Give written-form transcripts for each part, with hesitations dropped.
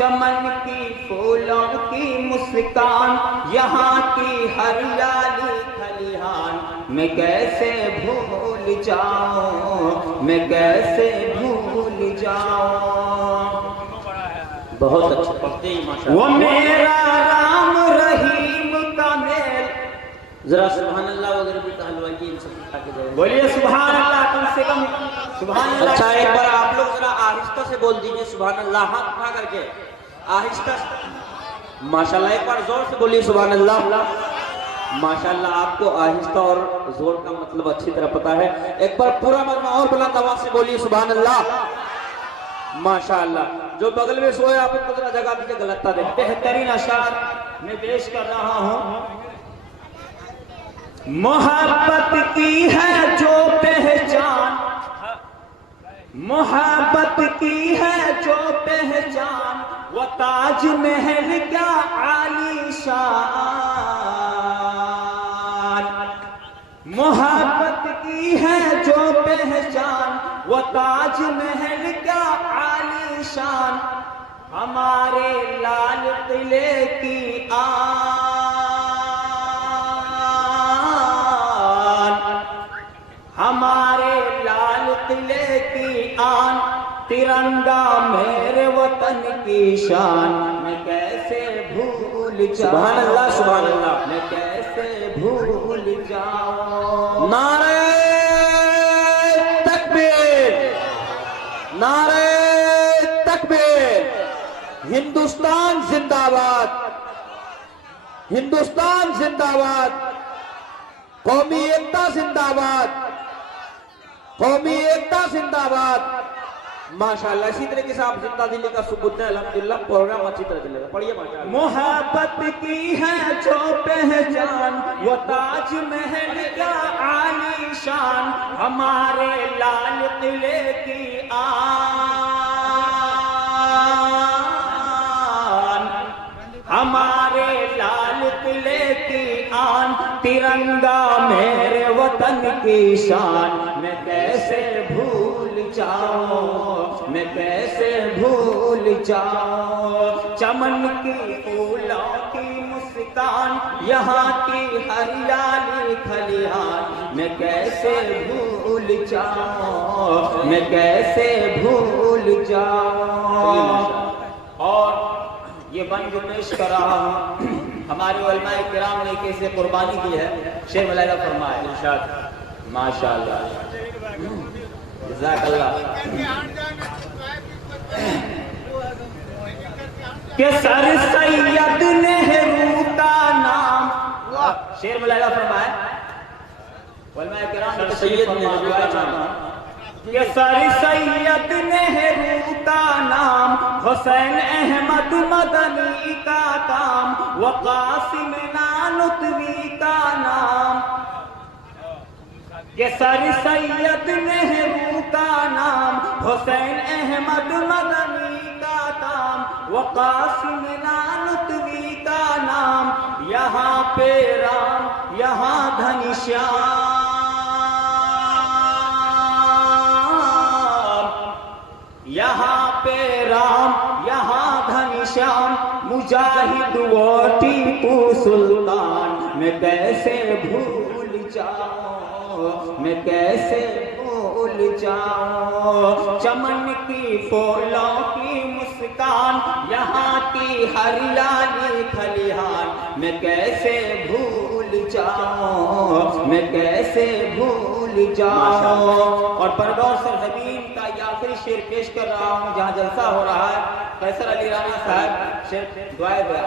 چمن کی پھولوں کی مسکان، یہاں کی ہریالی کھلیان، میں کیسے بھول جاؤں، میں کیسے بھول جاؤں۔ بہت اچھا پڑھتے ہیں ماشاءاللہ۔ وہ میرا رام رحیم کا میل، ذرا سبحان اللہ وغیرہ بھی کہلوائیے ان سب کھا کے جائے، بولیے سبحان اللہ کم سے کم سبحان اللہ۔ اچھا ایک بار آپ لوگ ذرا آہستہ سے بول دیجئے سبحان اللہ، ہاتھ اٹھا کر کے آہستہ سے ماشاءاللہ، ایک بار زور سے بولیے سبحان اللہ۔ ماشاءاللہ آپ کو آہستہ اور زور کا مطلب اچھی طرح پتا ہے، ایک بار پورا مرمہ اور بلند آواز سے بولیے سبحان اللہ۔ ماشاءاللہ جو بغل میں سوئے آپ کو ذرا جگہ دیجئے، غلطہ دے۔ بہترین اشعار میں پیش کر رہا ہوں۔ محبت کی ہے جو پہچان، محبت کی ہے جو پہچان، وہ تاج محل کیا عالی شان، محبت کی ہے جو پہچان، وہ تاج محل کیا عالی شان، ہمارے لال قلعے کی آن، ہمارے لال قلعے کی آن، ترنگا میرے وطن کی شان، میں کیسے بھول جاؤں، سبحان اللہ سبحان اللہ، میں کیسے بھول جاؤں۔ نعرہ تکبیر، نعرہ تکبیر، ہندوستان زندہ باد، ہندوستان زندہ باد، قومی ایکتا زندہ باد، قومی ایکتا زندہ باد۔ ماشاءاللہ اسی طریقے سے آپ زندہ دلی کا ثبوت دیں، الحمدللہ پروگرام اچھی طرح چلے گا، پڑھیے ماشاءاللہ۔ محبت کی ہے جو پہچان، وہ تاج محل کا عالی شان، ہمارے لال قلعے کی آن، ہمارے لال قلعے کی آن، ترنگا میرے وطن کی شان، میں کیسے بھول جاؤں، میں کیسے بھول جاؤں۔ چمن کی پھولوں کی مسکان، یہاں کی ہریالی کھلیان، میں کیسے بھول جاؤں، میں کیسے بھول جاؤں۔ اور یہ بند پیش کر رہا ہوں، ہمارے علماء کرام نے کیسے قربانی کی ہے، شیخ ملائکہ فرمائے ارشاد ماشاءاللہ جزاک اللہ، کہ سر سید نہرو کا نام، شیخ ملائکہ فرمائے علماء کرام نے سید نہرو کا نام، کہ سر سید نہرو کا نام، حسین احمد مدنی کا کام، وقاسم نانوتوی کا نام، کہ سر سید نہرو کا نام، حسین احمد مدنی کا کام، وقاسم نانوتوی کا نام، یہاں پہ رام یہاں دھنشیام، یہاں پہ رام یہاں دھنشیام، مجاہد و ٹیپو سلطان، میں کیسے بھول جاؤں، میں کیسے بھول جاؤں۔ چمن کی پھولوں کی مسکان، یہاں کی ہریالی کھلیان، میں کیسے بھول جاؤں، میں کیسے بھول جاؤں۔ اور پردور سرزمین کا یہ آخری شعر پیش کر رہا ہوں جہاں جلسہ ہو رہا ہے، فیصل علی رانا صاحب شعر دعائے دعا۔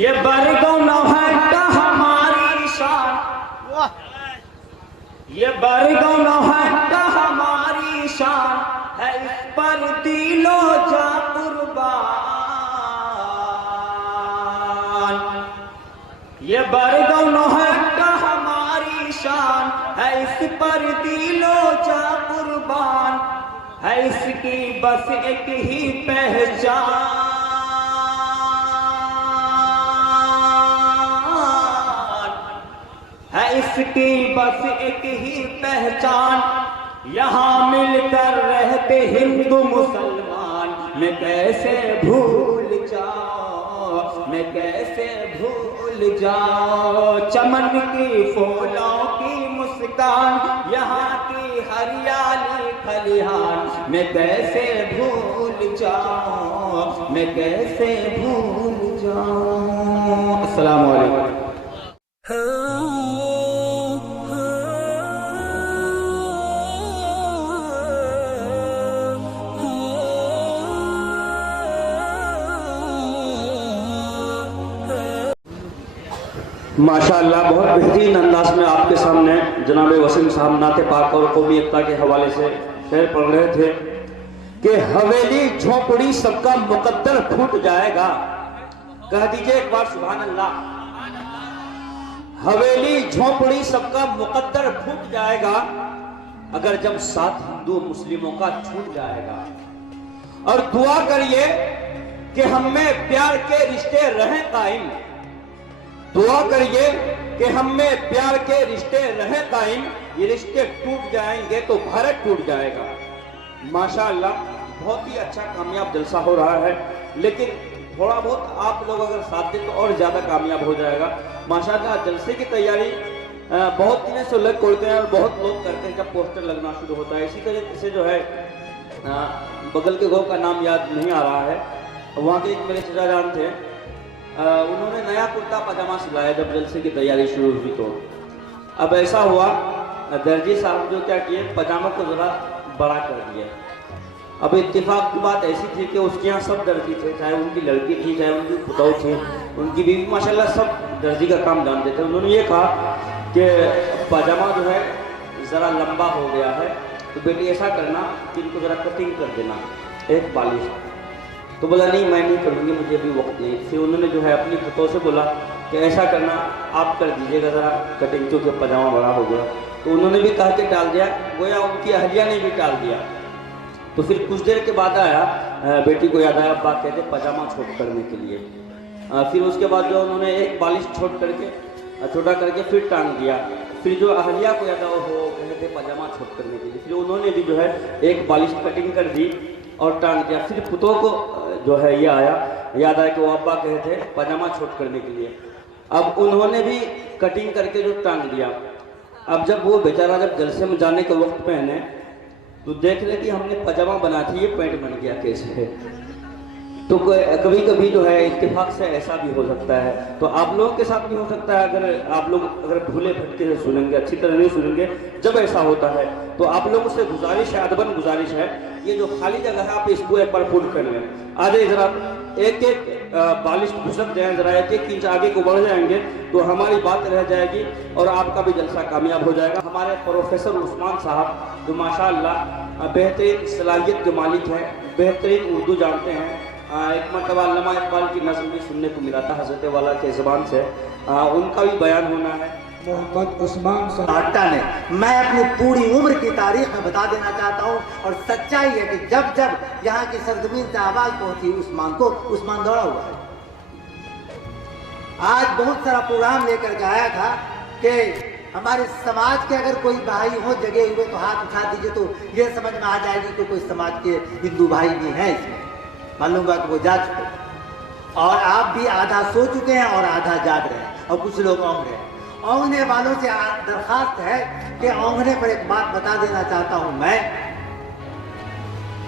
یہ برگو نوحہ کا ہماری شان، یہ برگو نوحہ کا ہماری شان، ہے اس پر دل و جاں قربان، یہ برگو نوحہ کا ہماری شان، ہے اس پر دل و جاں قربان، ہے اس کی بس ایک ہی پہچان، ہے اس کی بس ایک ہی پہچان، یہاں مل کر رہتے ہندو مسلمان، میں کیسے بھول جاؤں، میں کیسے بھول جاؤں، چمن کی پھولوں کی مسکان، یہاں کی ہریالی کھلیہان، میں کیسے بھول جاؤں، میں کیسے بھول جاؤں۔ السلام علیکم۔ ماشاءاللہ بہت بہترین انداز میں آپ کے سامنے جناب وسیم صاحب نعت پاک اور قومی ایکتا کے حوالے سے شعر پڑھ رہے تھے کہ حویلی جھونپڑی سب کا مقدر پھوٹ جائے گا۔ کہہ دیجئے ایک بار سبحان اللہ۔ حویلی جھونپڑی سب کا مقدر پھوٹ جائے گا اگر جب ساتھ ہندو مسلموں کا چھوٹ جائے گا۔ اور دعا کریے کہ ہم میں پیار کے رشتے رہیں قائم، دعا کریے کہ ہم میں پیار کے رشتے رہیں قائم، یہ رشتے ٹوٹ جائیں گے تو بھارت ٹوٹ جائے گا۔ ماشاءاللہ بہت ہی اچھا کامیاب جلسہ ہو رہا ہے، لیکن تھوڑا بہت آپ لوگ اگر ساتھ دیں تو اور زیادہ کامیاب ہو جائے گا۔ ماشاءاللہ جلسے کی تیاری بہت دنوں سے لگ کرتے ہیں اور بہت لوگ کرتے ہیں جب پوسٹر لگنا شروع ہوتا ہے۔ اسی طرح سے جو ہے بغل کے گاؤں کا نام یاد نہیں آ رہا ہے، وہاں کے ایک میرے چچا جان تھے، انہوں نے نیا کرتا پاجامہ سلایا جب جلسے کی تیاری شروع ہوئی تو اب ایسا ہوا درجی صاحب جو کیا کیے پاجامہ کو ذرا بڑا کر دیا۔ اب اتفاق کی بات ایسی تھی کہ اس کے یہاں سب درجی تھے، چاہے ان کی لڑکی تھی، چاہے ان کی پتو تھی، ان کی بیوی، ماشاءاللہ سب درجی کا کام جانتے تھے۔ انہوں نے یہ کہا کہ پاجامہ جو ہے ذرا لمبا ہو گیا ہے تو بیٹی ایسا کرنا کہ ان کو ذرا کٹنگ کر دینا ایک بالش۔ تو بولا نہیں میں نہیں کروں گی، مجھے ابھی وقت نہیں۔ پھر انہوں نے جو ہے اپنی پتوں سے بولا کہ ایسا کرنا آپ کر دیجیے گا ذرا کٹنگ، کیونکہ پاجامہ بڑا ہو گیا۔ تو انہوں نے بھی کہا کہ ٹال دیا، گویا ان کی اہلیہ نے بھی ٹال دیا۔ تو پھر کچھ دیر کے بعد آیا، بیٹی کو یاد آیا ابا کہتے پاجامہ چھوٹ کرنے کے لیے۔ پھر اس کے بعد جو انہوں نے ایک بالش چھوٹا کر کے پھر ٹانگ دیا۔ پھر جو اہلیہ کو یاد آیا وہ کہتے پاجامہ چھوٹ کرنے کے لیے، پھر انہوں نے بھی جو ہے ایک بالش کٹنگ کر دی اور ٹانگ دیا۔ پھر پتوں کو جو ہے یہ یاد آیا کہ وہ ابا کہے تھے پاجامہ چھوٹ کرنے کے لیے، اب انہوں نے بھی کٹنگ کر کے جو ٹانگ دیا۔ اب جب وہ بیچارہ جب جلسے میں جانے کے وقت پہنے تو دیکھ لے کہ ہم نے پاجامہ بنا تھی، یہ پینٹ بن گیا کیسے ہے۔ تو کبھی کبھی جو ہے اتفاق سے ایسا بھی ہو سکتا ہے، تو آپ لوگوں کے ساتھ بھی ہو سکتا ہے اگر آپ لوگ بھولے بھٹکے سے سنیں گے، اچھی طرح نہیں سنیں گے، جب ایسا ہوتا ہے تو آپ لوگوں سے گزارش ہے، ادباً گزارش ہے، یہ جو خالی جگہ ہے آپ اس کو ایک بار پور کر لیں، آدھے ذرا ایک بالش گھسک جائیں، ذرا ایک انچ آگے کو بڑھ جائیں گے تو ہماری بات رہ جائے گی اور آپ کا بھی جلسہ کامیاب ہو جائے گا۔ ہمارے پروفیسر عثمان صاحب جو ماشاءاللہ بہترین صلاحیت کے مالک ہیں، بہترین اردو جانتے ہیں، ایک مرتبہ علامہ اقبال کی نظم بھی سننے کو ملا تھا حضرت والا کے زبان سے، ان کا بھی بیان ہونا ہے۔ محمد عثمان صاحب نے میں اپنی پوری عمر کی تاریخ میں بتا دینا چاہتا ہوں، اور سچائی ہے کہ جب جب یہاں کی سرزمین سے آواز پہنچی عثمان دوڑا ہوا ہے۔ آج بہت سارا پروگرام لے کر کے آیا تھا کہ ہمارے سماج کے اگر کوئی بھائی ہو جگے ہوئے تو ہاتھ اٹھا دیجئے، تو یہ سمجھ میں آ جائے گی کہ کوئی سماج کے ہندو بھائی بھی ہیں اس میں۔ معلوم ہوا کہ وہ جا چکے اور آپ بھی آدھا سو چکے ہیں اور آدھا جاگ رہے ہیں، اور کچھ لوگ اونگ رہے ہیں۔ اونگنے والوں سے درخواست ہے کہ اونگنے پر ایک بات بتا دینا چاہتا ہوں میں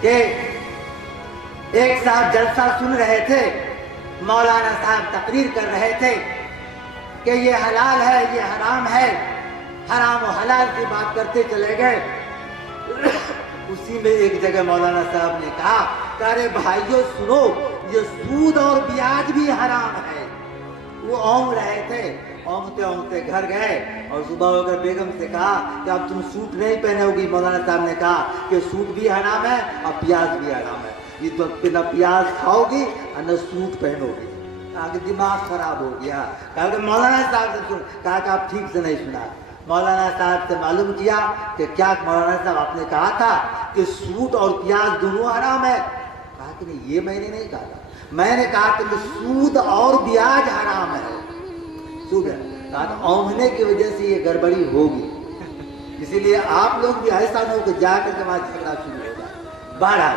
کہ ایک صاحب جلسہ سن رہے تھے، مولانا صاحب تقریر کر رہے تھے کہ یہ حلال ہے، یہ حرام ہے، حرام و حلال کی بات کرتے چلے گئے۔ اسی میں ایک جگہ مولانا صاحب نے کہا کہ ارے بھائیو سنو، یہ سود اور بیاج بھی حرام ہے۔ وہ اونگ رہے تھے، اونگتے اونگتے گھر گئے اور صبح ہو کر بیگم سے کہا کہ اب تم سوٹ نہیں پہنے ہوگی۔ مولانا صاحب نے کہا کہ سوٹ بھی حرام ہے اور پیاز بھی حرام ہے، اس وقت پہ نہ پیاز کھاؤ گی اور نہ سوٹ پہنو گی۔ آگے دماغ خراب ہو گیا، کہا کہ مولانا صاحب سے کہا کہ آپ ٹھیک سے نہیں سنا۔ مولانا صاحب سے معلوم کیا کہ کیا مولانا صاحب آپ نے کہا تھا کہ سوٹ اور پیاز دونوں حرام ہے؟ کہا کہ نہیں، یہ میں نے نہیں کہا تھا، میں نے کہا کہ سود اور بیاج حرام ہے۔ سود ہے، کہا کہ اونگنے کی وجہ سے یہ گڑبڑی ہوگی، اسی لیے آپ لوگ بھی ایسا نہ ہو کہ جا کر کے وہاں جھگڑا شروع ہو جائے۔ بہرحال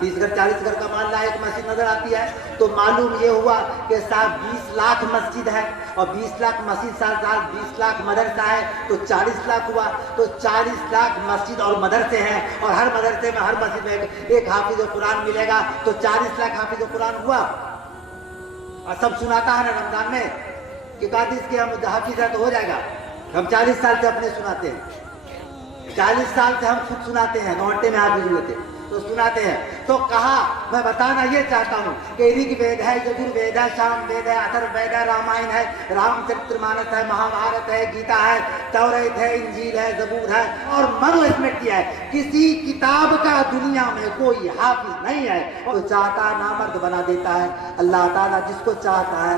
30 گھر 40 گھر کا محلہ ایک مسجد نظر آتی ہے تو معلوم یہ ہوا کہ صاحب 20 لاکھ مسجد ہے اور 20 لاکھ مسجد ساتھ 20 لاکھ مدرسہ ہے تو 40 لاکھ ہوا. تو 40 لاکھ مسجد اور مدرسے ہیں اور ہر مدرسے میں ہر مسجد میں ایک حافظ قرآن ملے گا تو 40 لاکھ حافظ قرآن ہوا. اور سب سناتا ہے نا رمضان میں کہ قادس کے ہم حافظ ہے تو ہو جائے گا. ہم 40 سال سے اپنے سناتے ہیں, 40 سال سے ہم خود سناتے ہیں, 9 گھنٹے میں حافظ ہوئے تھے تو سناتے ہیں. تو کہا میں بتانا یہ چاہتا ہوں کہ رگ وید ہے, یجر وید ہے, شام وید ہے, اتھر وید ہے, رامائن ہے, رام چرتر مانس ہے, مہا بھارت ہے, گیتا ہے, توریت ہے, انجیل ہے, زبور ہے اور منو اسمرتی ہے. کسی کتاب کا دنیا میں کوئی حافظ نہیں ہے. اور چاہتا ہے نامرد بنا دیتا ہے اللہ تعالیٰ جس کو چاہتا ہے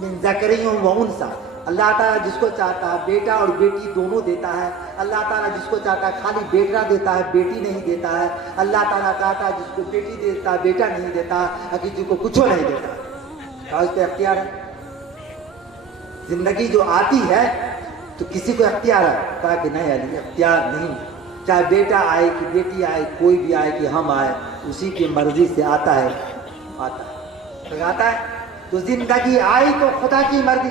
من ذکریوں و انثیٰ. اللہ تعالیٰ جس کو چاہتا ہے بیٹا اور بیٹی دونوں دیتا ہے. اللہ تعالیٰ جس کو چاہتا ہے خالی بیٹا دیتا ہے, بیٹی نہیں دیتا ہے. اللہ تعالیٰ چاہتا ہے جس کو بیٹی دیتا ہے بیٹا نہیں دیتا ہے, کسی کو کچھ نہیں دیتا ہے. اس پہ اختیار ہے. زندگی جو آتی ہے تو کسی کو اختیار ہے. کہا کہ نہیں علی اختیار نہیں, چاہے بیٹا آئے کہ بیٹی آئے, کوئی بھی آئے کہ ہم آئے, اسی کی مرضی سے آتا ہے. آتا ہے تو زندگی آئی تو خدا کی مرضی.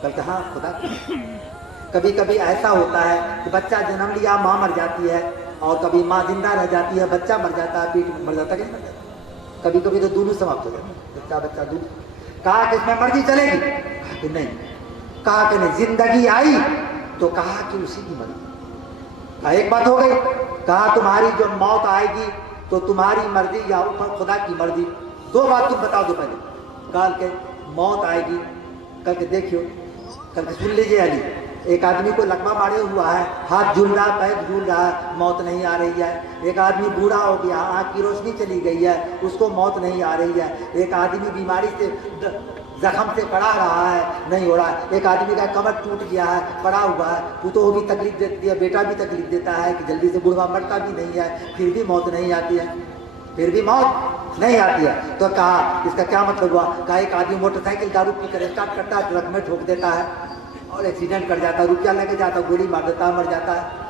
کل کہاں خدا کی. کبھی کبھی ایسا ہوتا ہے کہ بچہ جنم لیا ماں مر جاتی ہے, اور کبھی ماں زندہ رہ جاتی ہے بچہ مر جاتا ہے, پیٹ مر جاتا ہے کہ نہیں مر جاتا. کبھی کبھی تو دونوں سماپت ہو جاتے ہیں, بچہ دونوں. کہا کہ اس میں مرضی چلے گی, کہا کہ نہیں. کہا کہ نہیں. زندگی آئی تو کہا کہ اسی کی مرضی. کہا ایک بات ہو گئی. کہا تمہاری جو موت آئے گی تو تمہاری مرضی یا خدا کی مرضی. 2 بات تم بتا دو پہلے. کل کے موت آئے گی, کل کے دیکھو, کل کے سن لیجیے علی. ایک آدمی کو لقمہ مارے ہوا ہے, ہاتھ جھول رہا ہے, پیر جھول رہا ہے, موت نہیں آ رہی ہے. ایک آدمی بوڑھا ہو گیا, آنکھ کی روشنی چلی گئی ہے, اس کو موت نہیں آ رہی ہے. ایک آدمی بیماری سے زخم سے پڑا رہا ہے, نہیں ہو رہا ہے. ایک آدمی کا کمر ٹوٹ گیا ہے, پڑا ہوا ہے, تو بھی تکلیف دیتی ہے, بیٹا بھی تکلیف دیتا ہے کہ جلدی سے بوڑھا مرتا بھی نہیں ہے, پھر بھی موت نہیں آتی ہے, پھر بھی موت نہیں آتی ہے. تو کہا اس کا کیا مطلب ہوا. کہا ایک آدمی موٹر سائیکل دارو پی کر اسٹارٹ کرتا ہے, ٹرک میں ٹھوک دیتا ہے اور ایکسیڈنٹ کر جاتا ہے, روپیہ لے کے جاتا ہے, گولی مار دیتا ہے, مر جاتا ہے.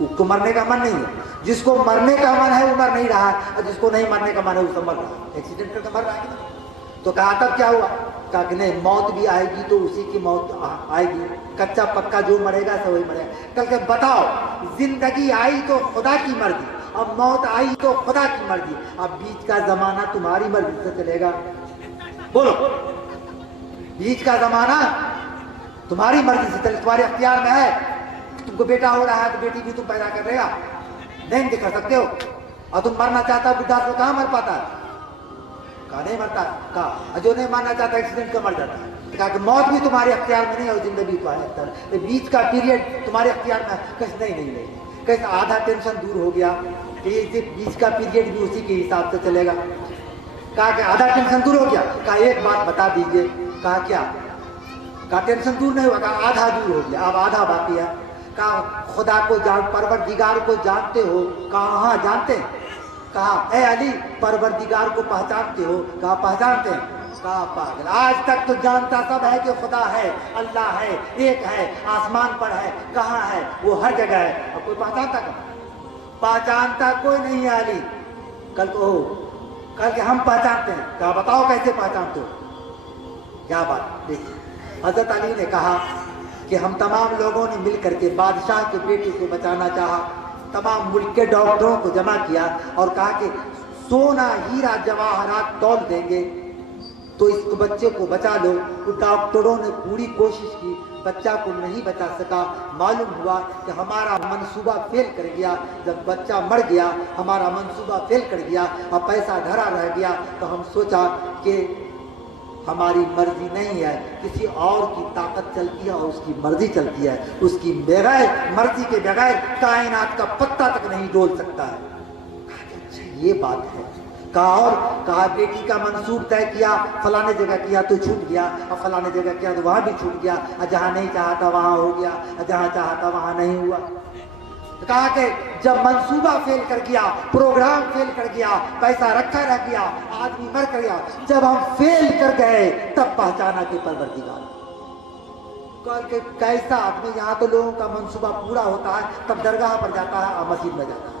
اس کو مرنے کا من نہیں ہے. جس کو مرنے کا من ہے وہ مر نہیں رہا ہے, اور جس کو نہیں مرنے کا من ہے وہ سب مر رہا ہے, ایکسیڈنٹ کر کے مر رہا ہے. تو کہا تب کیا ہوا. کہا کہ نہیں موت بھی آئے گی تو اسی کی موت آئے گی, کچا پکا جو مرے گا سب وہی مرے گا. کل کے بتاؤ زندگی آئی تو خدا کی مرضی, اب موت آئی تو خدا کی مرضی, اب بیچ کا زمانہ تمہاری مرضی سے چلے گا. بولو بیچ کا زمانہ تمہاری مرضی سے چلے, تمہارے اختیار میں ہے. تم کو بیٹا ہو رہا ہے تو بیٹی بھی تم پیدا کر رہے گا, نہیں کر سکتے ہو. اور تم مرنا چاہتا ہے بڈھا سے کہاں مر پاتا ہے, کہا نہیں مرتا. کہا جو نہیں مارنا چاہتا ایکسیڈنٹ کا مر جاتا ہے. کہا کہ موت بھی تمہارے اختیار میں نہیں اور زندگی تمہارے اختیار میں, بیچ کا پیریڈ تمہارے اختیار میں. کہیں نہیں کہیں آدھا ٹینشن دور ہو گیا کہ یہ بیچ کا پیریڈ بھی اسی کے حساب سے چلے گا. کہا کہ آدھا ٹینشن دور ہو گیا. کہا ایک بات بتا دیجئے. کہا کیا. کہا ٹینشن دور نہیں ہوا. کہا آدھا دور ہو گیا, اب آدھا باقی ہے. کہا خدا کو پروردگار کو جانتے ہو. کہا ہاں جانتے ہیں. کہا اے علی پروردگار کو پہچانتے ہو. کہا پہچانتے ہیں. کہا پاگل آج تک تو جانتا سب ہے کہ خدا ہے, اللہ ہے, ایک ہے, آسمان پر ہے, کہاں ہے, وہ ہر جگہ ہے, اور کوئی پہچانتا کہاں. پہچانتا کوئی نہیں ہے علی. کل کہ ہم پہچانتے ہیں. کہا بتاؤ کیسے پہچانتے ہو. کیا بات دیکھیے. حضرت علی نے کہا کہ ہم تمام لوگوں نے مل کر کے بادشاہ کے بیٹے کو بچانا چاہا. تمام ملک کے ڈاکٹروں کو جمع کیا اور کہا کہ سونا ہیرا جواہرات تول دیں گے تو اس بچے کو بچا لو. ڈاکٹروں نے پوری کوشش کی, بچہ کو نہیں بچا سکا. معلوم ہوا کہ ہمارا منصوبہ فیل کر گیا. جب بچہ مر گیا ہمارا منصوبہ فیل کر گیا اور پیسہ دھرا رہ گیا. تو ہم سوچا کہ ہماری مرضی نہیں ہے, کسی اور کی طاقت چلتی ہے اور اس کی مرضی چلتی ہے. اس کی بغیر مرضی کے بغیر کائنات کا پتا تک نہیں ڈول سکتا ہے. یہ بات ہے. کہا بیٹی کا منصوب طے کیا, فلانے جگہ کیا تو چھوٹ گیا, اور فلانے جگہ کیا تو وہاں بھی چھوٹ گیا, اور جہاں نہیں چاہا تھا وہاں ہو گیا, اور جہاں چاہا تھا وہاں نہیں ہوا. کہا کہ جب منصوبہ فیل کر گیا, پروگرام فیل کر گیا, پیسہ رکھا رہ گیا, آدمی مر کر گیا, جب ہم فیل کر گئے تب پہچانا کہ پروردگار. کہ کیسا آدمی, یہاں تو لوگوں کا منصوبہ پورا ہوتا ہے تب درگاہ پر جاتا ہے اور مسجد میں جاتا ہے.